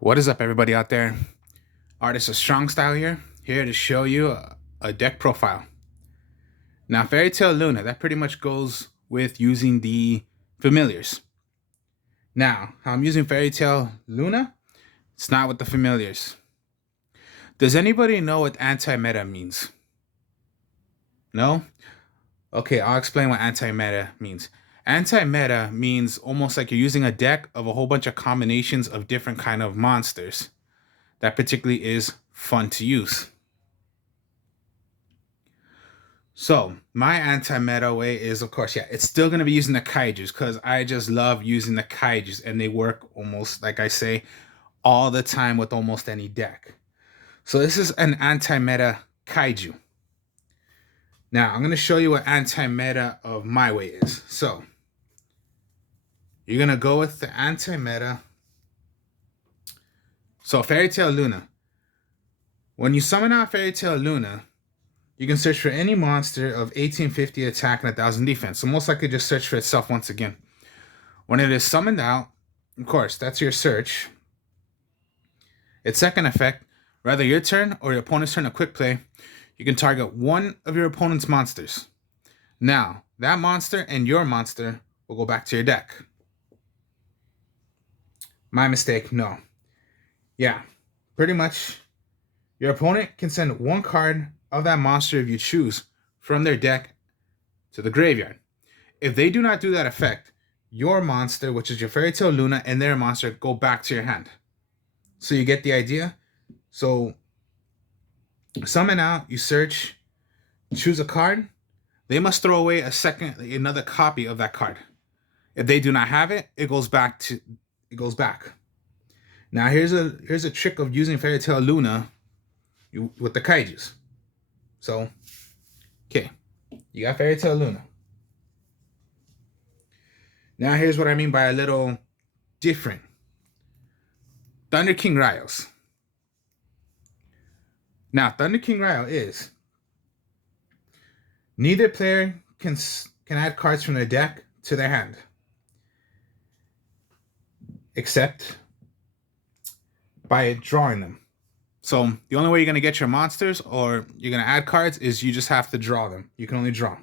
What is up, everybody out there? Artist of Strong Style here to show you a deck profile. Now, Fairy Tale Luna, that pretty much goes with using the familiars. Now, how I'm using Fairy Tale Luna, it's not with the familiars. Does anybody know what antimeta means? No? Okay, I'll explain what antimeta means. Antimeta means almost like you're using a deck of a whole bunch of combinations of different kind of monsters. That particularly is fun to use. So my anti-meta way is, of course, it's still going to be using the kaijus because I just love using the kaijus and they work almost, like I say, all the time with almost any deck. So this is an anti-meta kaiju. Now I'm going to show you what anti-meta of my way is. So you're going to go with the anti-meta. So Fairy Tale Luna. When you summon out Fairy Tale Luna, you can search for any monster of 1850 attack and 1000 defense. So most likely just search for itself once again. When it is summoned out, of course, that's your search. Its second effect, rather your turn or your opponent's turn, a quick play, you can target one of your opponent's monsters. Now, that monster and your monster will go back to your deck. My mistake, no. Yeah, pretty much your opponent can send one card of that monster if you choose from their deck to the graveyard. If they do not do that effect, your monster, which is your Fairy Tale Luna, and their monster go back to your hand. So you get the idea? So summon out, you search, choose a card. They must throw away another copy of that card. If they do not have it, it goes back. Now here's a trick of using Fairy Tale Luna with the kaijus. So, okay, you got Fairy Tale Luna. Now here's what I mean by a little different. Thunder King Raios. Now, Thunder King Raios is neither player can add cards from their deck to their hand, except by drawing them. So the only way you're going to get your monsters or you're going to add cards is you just have to draw them. You can only draw.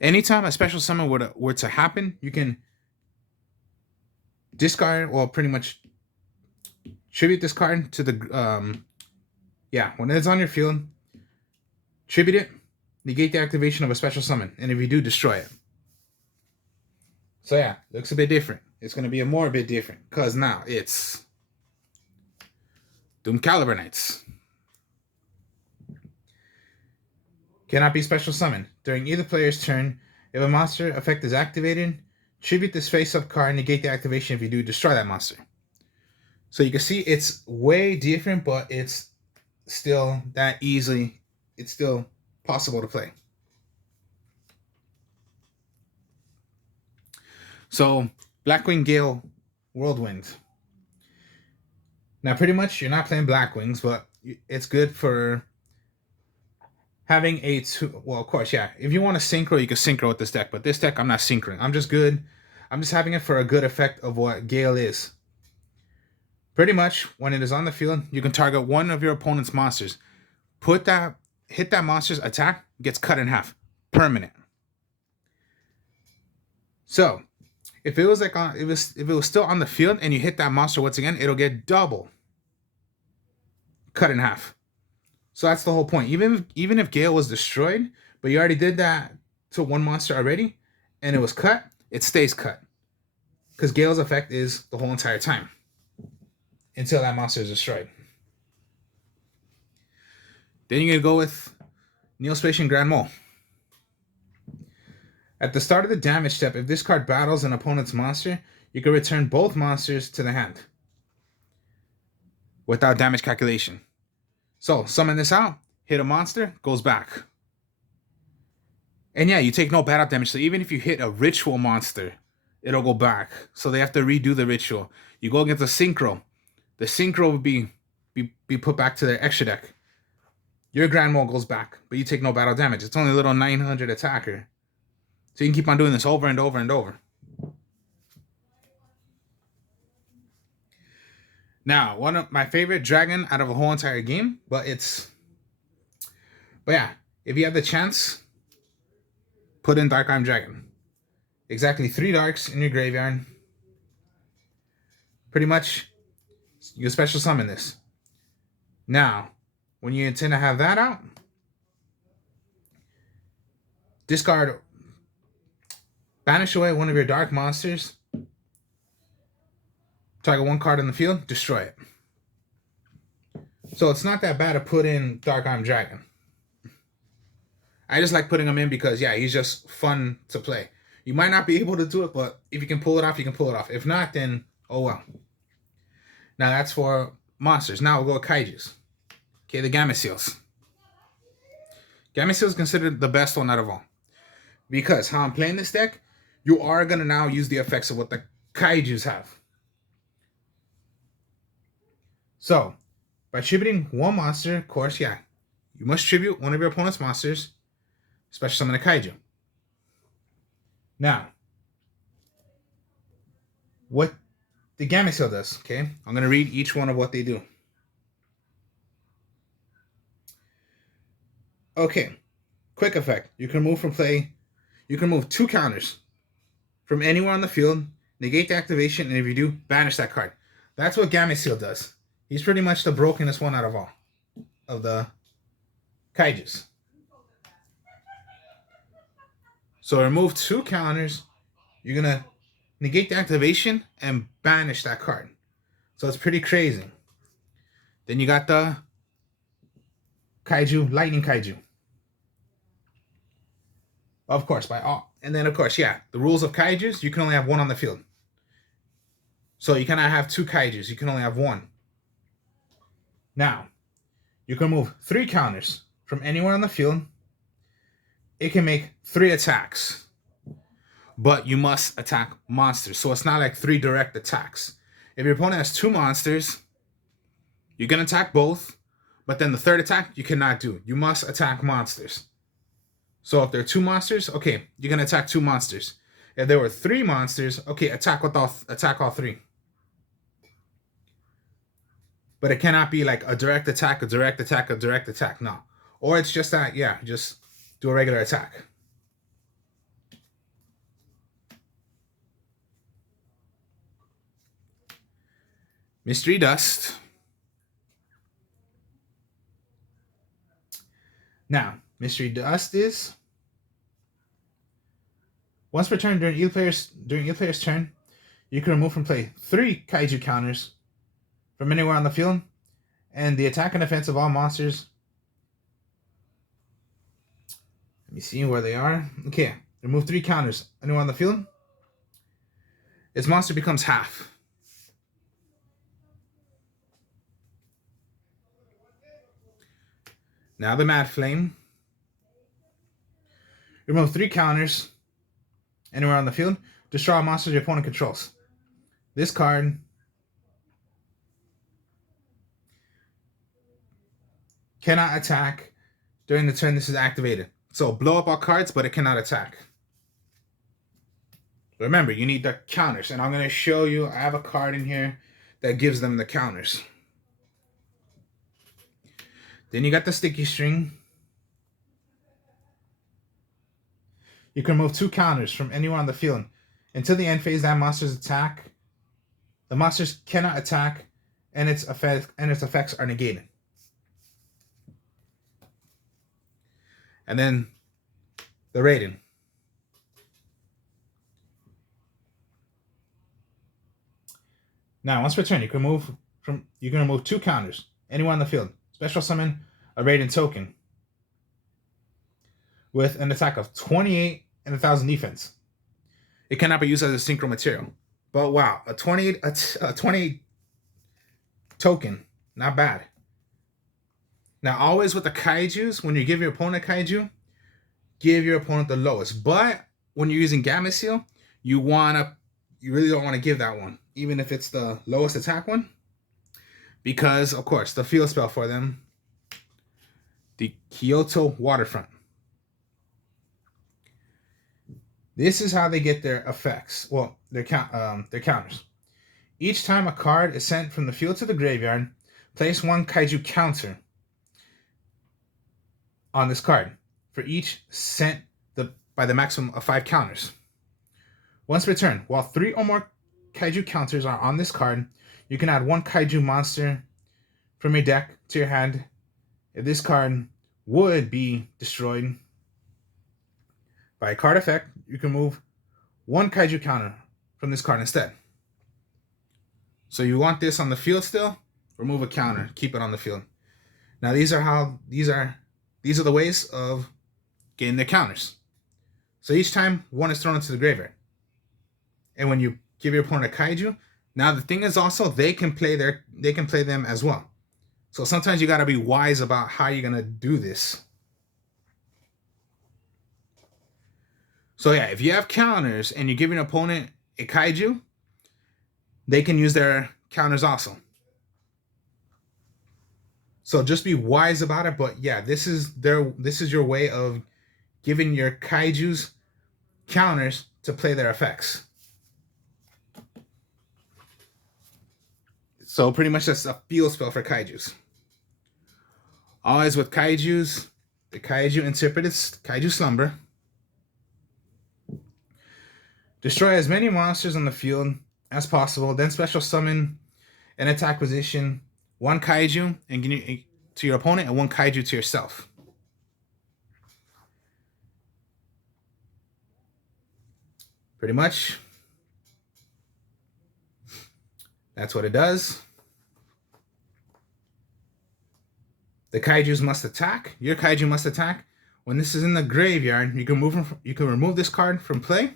Anytime a special summon were to happen, you can discard, or pretty much tribute this card to the, when it's on your field, tribute it, negate the activation of a special summon, and if you do, destroy it. So yeah, looks a bit different. It's going to be a bit different, because now it's Doom Caliber Knights. Cannot be special summoned. During either player's turn, if a monster effect is activated, tribute this face-up card, negate the activation. If you do, destroy that monster. So you can see it's way different, but it's still that easily. It's still possible to play. So, Blackwing Gale Whirlwind. Now, pretty much, you're not playing Blackwings, but it's good for having well, of course, yeah. If you want to synchro, you can synchro with this deck. But this deck, I'm not synchroing. I'm just having it for a good effect of what Gale is. Pretty much, when it is on the field, you can target one of your opponent's monsters. Hit that monster's attack, gets cut in half. Permanent. So, if it was if it was still on the field and you hit that monster once again, it'll get double cut in half. So that's the whole point. Even if Gale was destroyed, but you already did that to one monster already, and it was cut, it stays cut. Because Gale's effect is the whole entire time. Until that monster is destroyed. Then you're going to go with Neospatian Grand Mole. At the start of the damage step, if this card battles an opponent's monster, you can return both monsters to the hand without damage calculation. So, summon this out, hit a monster, goes back. And yeah, you take no battle damage, so even if you hit a ritual monster, it'll go back. So they have to redo the ritual. You go against a synchro. The synchro would be put back to their extra deck. Your Grand Mole goes back, but you take no battle damage. It's only a little 900 attacker. So you can keep on doing this over and over and over. Now, one of my favorite dragon out of the whole entire game, but yeah, if you have the chance, put in Dark Arm Dragon. Exactly 3 darks in your graveyard. Pretty much, you special summon this. Now, when you intend to have that out, discard, banish away one of your dark monsters, target 1 card on the field, destroy it. So it's not that bad to put in Dark Arm Dragon. I just like putting him in because, yeah, he's just fun to play. You might not be able to do it, but if you can pull it off, you can pull it off. If not, then oh well. Now that's for monsters. Now we'll go with Kaijus. Okay, the Gamma Seals. Gamma Seal is considered the best one out of all. Because how I'm playing this deck, you are going to now use the effects of what the Kaijus have. So, by tributing 1 monster, of course, yeah, you must tribute one of your opponent's monsters, special summon a Kaiju. Now, what the Gamma Seal does, okay? I'm going to read each one of what they do. Okay, quick effect. You can remove from play, you can remove 2 counters from anywhere on the field, negate the activation, and if you do, banish that card. That's what Gamma Seal does. He's pretty much the brokenest one out of all of the Kaijus. So remove 2 counters, you're going to negate the activation and banish that card. So it's pretty crazy. Then you got the Kaiju, Lightning Kaiju. Of course, by all. And then, of course, yeah, the rules of Kaijus, you can only have 1 on the field. So you cannot have 2 Kaijus. You can only have 1. Now, you can move 3 counters from anywhere on the field. It can make 3 attacks. But you must attack monsters. So it's not like 3 direct attacks. If your opponent has 2 monsters, you can attack both. But then the 3rd attack, you cannot do. You must attack monsters. So if there are 2 monsters, okay, you can attack 2 monsters. If there were 3 monsters, okay, attack all 3. But it cannot be like a direct attack, a direct attack, a direct attack. No. Or it's just that, yeah, just do a regular attack. Mystery Dust. Now, Mystery Dust is once per turn during either player's turn, you can remove from play 3 Kaiju counters from anywhere on the field, and the attack and defense of all monsters. Let me see where they are. Okay, remove 3 counters anywhere on the field. Its monster becomes half. Now the Mad Flame. Remove 3 counters anywhere on the field. Destroy a monster your opponent controls. This card cannot attack during the turn this is activated. So blow up all cards, but it cannot attack. Remember, you need the counters. And I'm going to show you, I have a card in here that gives them the counters. Then you got the Sticky String. You can remove 2 counters from anywhere on the field. Until the end phase, that monster's attack, the monsters cannot attack, and its effects are negated. And then the Raiden. Now, once per turn, you can remove 2 counters anywhere on the field. Special summon a Raiden token with an attack of 28 and 1,000 defense. It cannot be used as a synchro material. But wow, a 28 token, not bad. Now, always with the Kaijus, when you give your opponent a Kaiju, give your opponent the lowest. But when you're using Gamma Seal, you really don't want to give that one, even if it's the lowest attack one. Because, of course, the field spell for them, the Kyoto Waterfront. This is how they get their effects. Well, their counters. Each time a card is sent from the field to the graveyard, place one Kaiju counter on this card for each sent by the maximum of 5 counters. Once returned, while 3 or more Kaiju counters are on this card, you can add one Kaiju monster from your deck to your hand. If this card would be destroyed by a card effect, you can move one Kaiju counter from this card instead. So you want this on the field still? Remove a counter, keep it on the field. Now these are the ways of getting the counters. So each time one is thrown into the graveyard. And when you give your opponent a Kaiju, now the thing is also they can play them as well. So sometimes you gotta be wise about how you're gonna do this. So yeah, if you have counters and you give your opponent a Kaiju, they can use their counters also. So just be wise about it. But yeah, this is your way of giving your Kaijus counters to play their effects. So pretty much that's a field spell for Kaijus. Always with Kaijus, the Kaiju interpreted Kaiju Slumber. Destroy as many monsters on the field as possible, then special summon an attack position, one Kaiju and give it to your opponent and one Kaiju to yourself. Pretty much. That's what it does. The Kaijus must attack. Your Kaiju must attack. When this is in the graveyard, you can remove this card from play.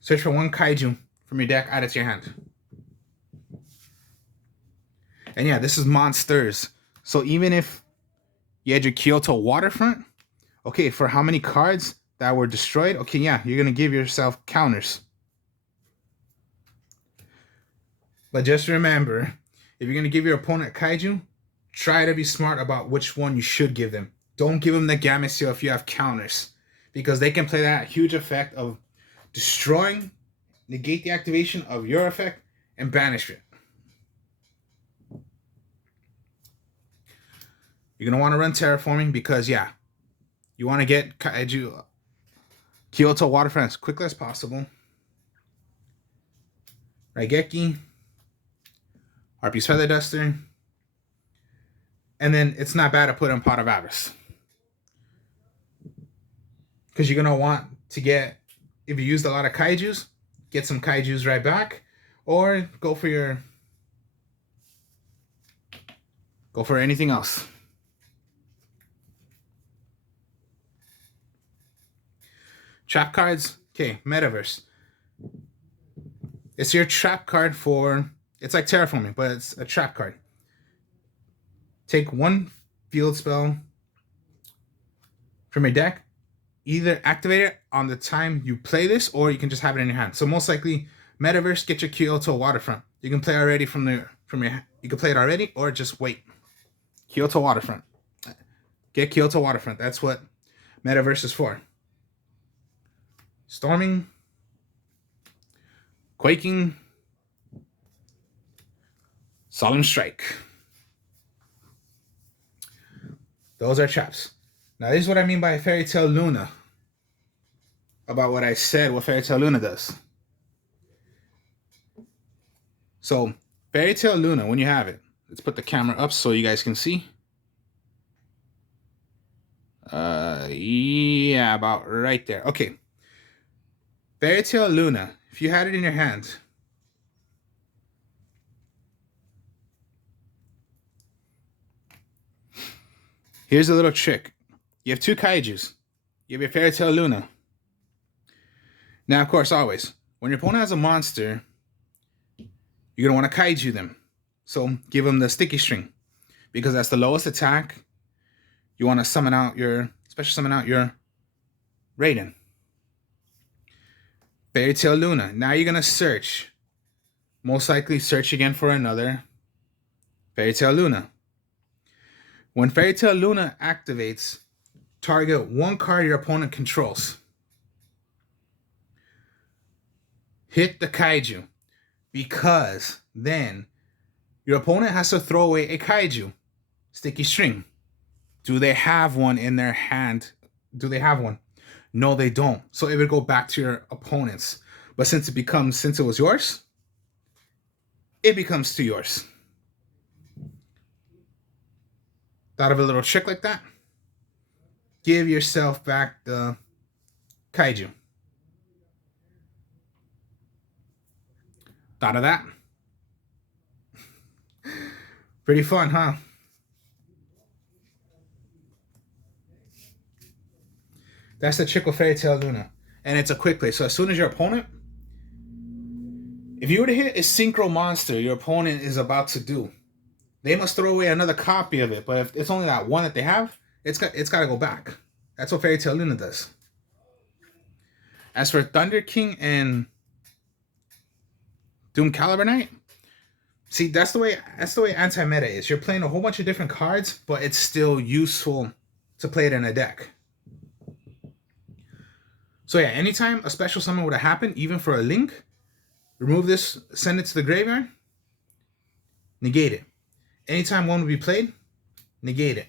Search for one Kaiju from your deck, add it to your hand. And yeah, this is monsters. So even if you had your Kyoto Waterfront, okay, for how many cards that were destroyed, okay, yeah, you're going to give yourself counters. But just remember, if you're going to give your opponent a Kaiju, try to be smart about which one you should give them. Don't give them the Gamma Seal if you have counters, because they can play that huge effect of destroying, negate the activation of your effect, and banish it. You're going to want to run Terraforming because, yeah, you want to get Kaiju Kyoto Waterfront as quickly as possible. Raigeki, Harpy's Feather Duster, and then it's not bad to put in Pot of Avarice. Because you're going to want to get, if you used a lot of Kaijus, get some Kaijus right back, or go for anything else. Trap cards, okay, Metaverse. It's your trap card for, it's like Terraforming, but it's a trap card. Take one field spell from your deck, either activate it on the time you play this, or you can just have it in your hand. So most likely, Metaverse, get your Kyoto Waterfront. You can play already you can play it already, or just wait. Kyoto Waterfront. Get Kyoto Waterfront. That's what Metaverse is for. Storming, Quaking, Solemn Strike. Those are traps. Now, this is what I mean by Fairy Tail Luna. About what I said, what Fairy Tail Luna does. So, Fairy Tail Luna, when you have it, let's put the camera up so you guys can see. Yeah, about right there. Okay. Fairy Tail Luna, if you had it in your hand, here's a little trick. You have 2 Kaijus. You have your Fairy Tail Luna. Now, of course, always, when your opponent has a monster, you're going to want to Kaiju them. So give them the Sticky String, because that's the lowest attack. You want to special summon out your Raiden. Fairy Tail Luna. Now you're going to search. Most likely search again for another Fairy Tail Luna. When Fairy Tail Luna activates, target one card your opponent controls. Hit the Kaiju. because then your opponent has to throw away a kaiju, sticky string. Do they have one in their hand? Do they have one? No, they don't. So it would go back to your opponents. But since it was yours, it becomes to yours. Thought of a little trick like that? Give yourself back the kaiju. Thought of that? Pretty fun, huh? That's the trick with Fairy Tale Luna. And it's a quick play. So as soon as your opponent, if you were to hit a synchro monster your opponent is about to do, they must throw away another copy of it. But if it's only that one that they have, it's got to go back. That's what Fairy Tale Luna does. As for Thunder King and Doom Caliber Knight, see, that's the way anti-meta is. You're playing a whole bunch of different cards, but it's still useful to play it in a deck. So yeah, anytime a special summon would have happened, even for a link, remove this, send it to the graveyard, negate it. Anytime one would be played, negate it.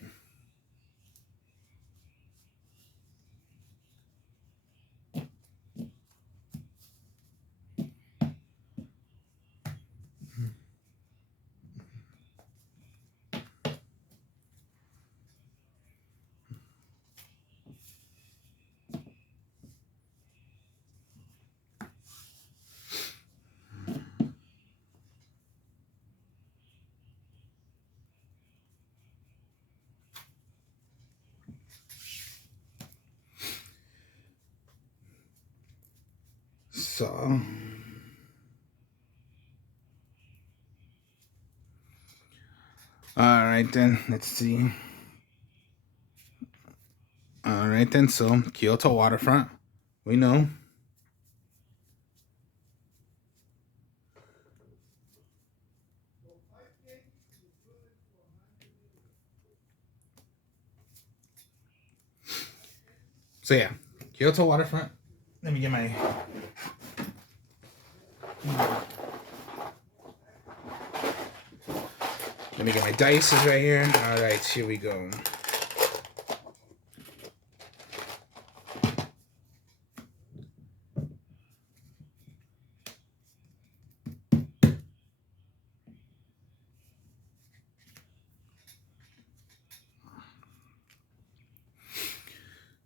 So, all right then, let's see. All right then, so Kyoto Waterfront, we know. So yeah, Kyoto Waterfront. Let me get my dice right here. All right, here we go.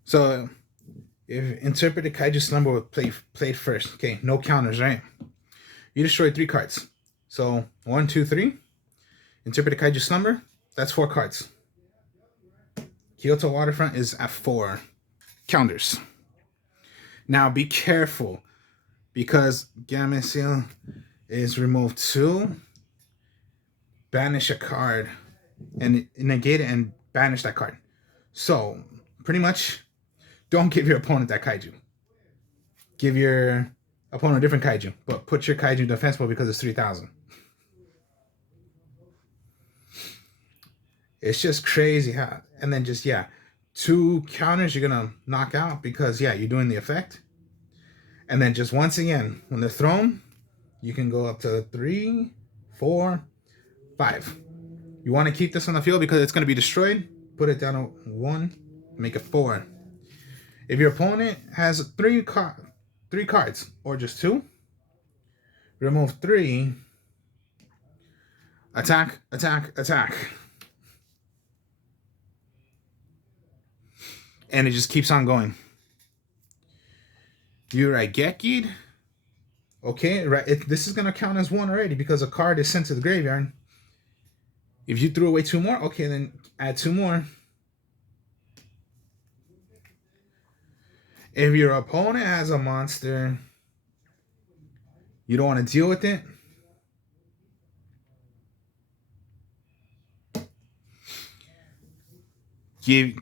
So, if Interpreted Kaiju Slumber would played first, okay, no counters, right? You destroy 3 cards. So 1, 2, 3. Interpreted Kaiju Slumber, that's 4 cards. Kyoto Waterfront is at 4 counters. Now be careful, because Gamma Seal is remove 2, banish a card, and negate it and banish that card. So pretty much, don't give your opponent that kaiju. Give your opponent a different kaiju, but put your kaiju in defense mode because it's 3,000. It's just crazy how, and then just, yeah, 2 counters you're gonna knock out because, yeah, you're doing the effect. And then just once again, when they're thrown, you can go up to 3, 4, 5. You want to keep this on the field because it's going to be destroyed. Put it down to 1, make it 4. If your opponent has 3 cards or just 2, remove 3. Attack, attack, attack. And it just keeps on going. You're right, Geki'd. Okay, right. This is going to count as 1 already because a card is sent to the graveyard. If you threw away 2 more, okay, then add 2 more. If your opponent has a monster, you don't want to deal with it, get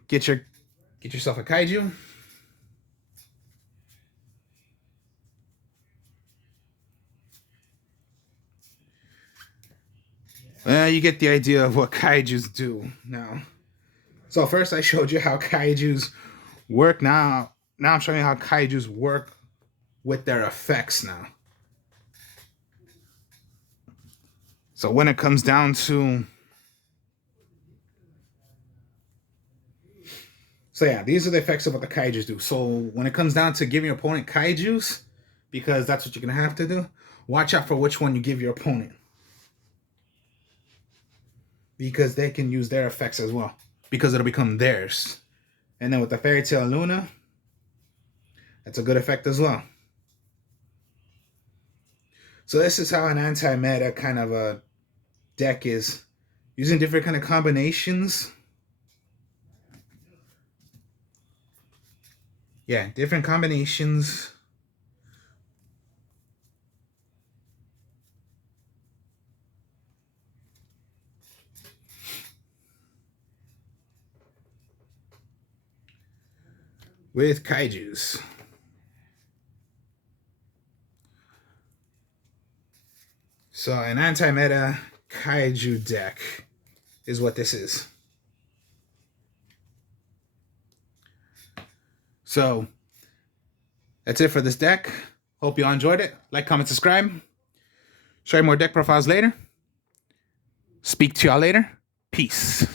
yourself a kaiju. You get the idea of what kaijus do now. So first I showed you how kaijus work. Now I'm showing you how kaijus work with their effects now. So when it comes down to... So yeah, these are the effects of what the kaijus do. So when it comes down to giving your opponent kaijus, because that's what you're going to have to do, watch out for which one you give your opponent. Because they can use their effects as well. Because it'll become theirs. And then with the Fairy Tale Luna, that's a good effect as well. So this is how an anti-meta kind of a deck is. Using different kind of combinations. Yeah, different combinations. With kaijus. So an anti-meta kaiju deck is what this is. So that's it for this deck. Hope you all enjoyed it. Like, comment, subscribe. Show you more deck profiles later. Speak to y'all later. Peace.